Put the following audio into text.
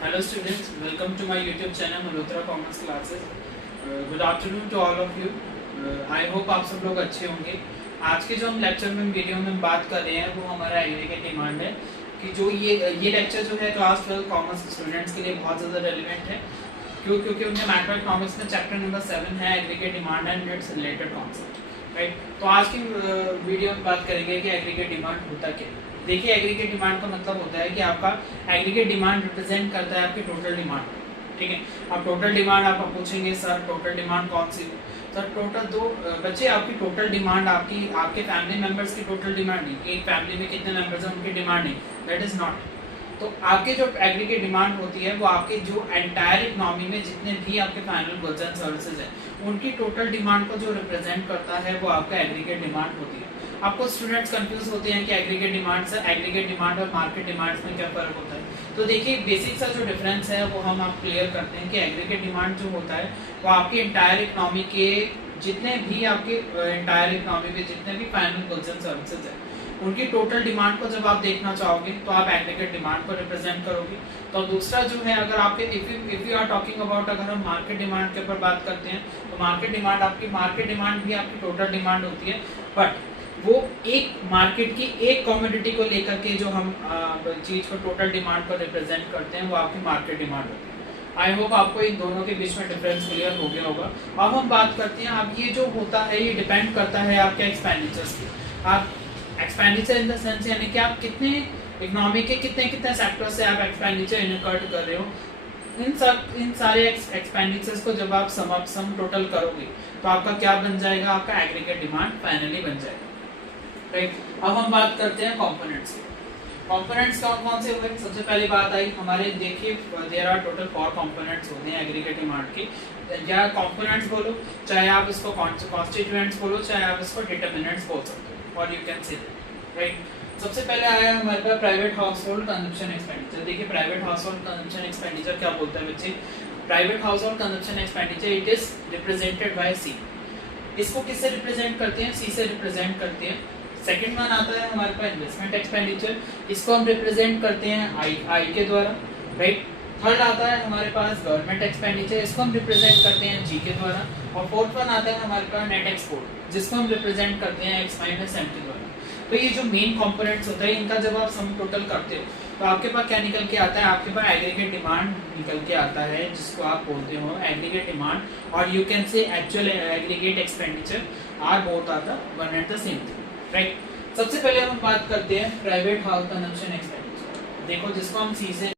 Hello students, welcome to my YouTube channel Malhotra Commerce Classes. Good afternoon to all of you. I hope आप सब लोग अच्छे होंगे. आज के जो हम लेक्चर में वीडियो में बात कर रहे हैं वो हमारा एग्रीगेट डिमांड है कि जो ये लेक्चर जो है क्लास 12 कॉमर्स स्टूडेंट्स के लिए बहुत ज़्यादा रेलिवेंट है क्योंकि उनके मैक्रो इकोनॉमिक्स में चैप्टर नंबर 7 है aggregate demand and it's related concept. Right, तो आज की वीडियो में बात करेंगे कि एग्रीगेट डिमांड होता क्या है. देखिए, एग्रीगेट डिमांड का मतलब होता है कि आपका एग्रीगेट डिमांड रिप्रेजेंट करता है आपकी टोटल डिमांड. ठीक है, अब टोटल डिमांड आप पूछेंगे सर टोटल डिमांड कौन सी है. सर टोटल दो बच्चे आपकी टोटल डिमांड आपके फैमिली मेंबर्स की टोटल डिमांड नहीं, एक फैमिली में कितने मेंबर्स हैं उनकी डिमांड नहीं, दैट इज नॉट. तो आपके जो एग्रीगेट डिमांड होती है वो आपके जो एंटायर इकोनॉमी में जितने भी आपके फाइनल गुड्स एंड सर्विसेज हैं उनकी टोटल डिमांड को जो रिप्रेजेंट करता है वो आपका एग्रीगेट डिमांड होती है. आपको स्टूडेंट्स कंफ्यूज होते हैं कि एग्रीगेट डिमांड और मार्केट डिमांड्स में क्या फर्क होता है. तो देखिए, बेसिक सा जो डिफरेंस है वो हम आप क्लियर करते हैं कि एग्रीगेट डिमांड जो होता है वो आपकी एंटायर इकोनॉमी के जितने भी फाइनल गुड्स एंड सर्विसेज है उनकी टोटल डिमांड को जब आप देखना चाहोगे तो आप एग्रीगेट डिमांड को रिप्रेजेंट करोगे. तो दूसरा जो है, अगर आपके if you are talking about, अगर हम मार्केट डिमांड के ऊपर बात करते हैं तो मार्केट डिमांड भी आपकी टोटल डिमांड होती है, बट वो एक मार्केट की एक कमोडिटी को लेकर के जो हम चीज को टोटल डिमांड को रिप्रेजेंट करते हैं वो आपकी मार्केट डिमांड होती है. आई होप आपको इन दोनों के बीच में डिफरेंस क्लियर हो गया होगा. अब हम बात करते हैं, अब ये जो होता है ये डिपेंड करता है आपके एक्सपेंडिचर्स पे. आप एक्सपेंडिचर इन द सेंस यानी कि आप कितने इकोनॉमी के कितने सेक्टर से आप एक्सपेंडिचर इनकर्ट कर रहे हो. इन सारे एक्सपेंडिचर्स को जब आप सम टोटल करोगे तो आपका क्या बन जाएगा, आपका एग्रीगेट डिमांड फाइनली बन जाएगा. राइट, अब हम बात करते हैं कंपोनेंट्स की. कंपोनेंट्स कौन से हुए. सबसे पहली बात आई हमारे, देखिए देयर आर टोटल 4 कंपोनेंट्स होते हैं एग्रीगेट डिमांड के. या कंपोनेंट्स बोलो, चाहे आप इसको कॉन्स्टिट्यूएंट्स बोलो, चाहे आप इसको डिटरमिनेंट्स बोल सकते हो, और यू कैन से. राइट, सबसे पहले आया हमारे पास private household consumption expenditure. देखिए, private household consumption expenditure क्या बोलता है बच्चे. Private household consumption expenditure it is represented by C. इसको किससे रिप्रेजेंट करते हैं, सी से रिप्रेजेंट करते हैं. सेकंड वन आता है हमारे पास इन्वेस्टमेंट एक्सपेंडिचर, इसको हम रिप्रेजेंट करते हैं आई के द्वारा. राइट, थर्ड आता है हमारे पास गवर्नमेंट एक्सपेंडिचर, इसको हम रिप्रेजेंट करते हैं जी के द्वारा. और फोर्थ वन आता है हमारे पास नेट एक्सपोर्ट, जिसको हम रिप्रेजेंट करते हैं एक्स माइनस एम के द्वारा. तो ये जो मेन कंपोनेंट्स होता है इनका जब आप सम टोटल करते हो तो आपके पास क्या निकल के आता है, आपके पास एग्रीगेट डिमांड निकल के आता है, जिसको आप बोलते हो एग्रीगेट डिमांड, और you can say actual aggregate expenditure are both are the one and the same thing. Right, सबसे पहले हम बात करते हैं प्राइवेट हाउस कंजम्पशन एक्सपेंडिचर. देखो, जिसको हम सी से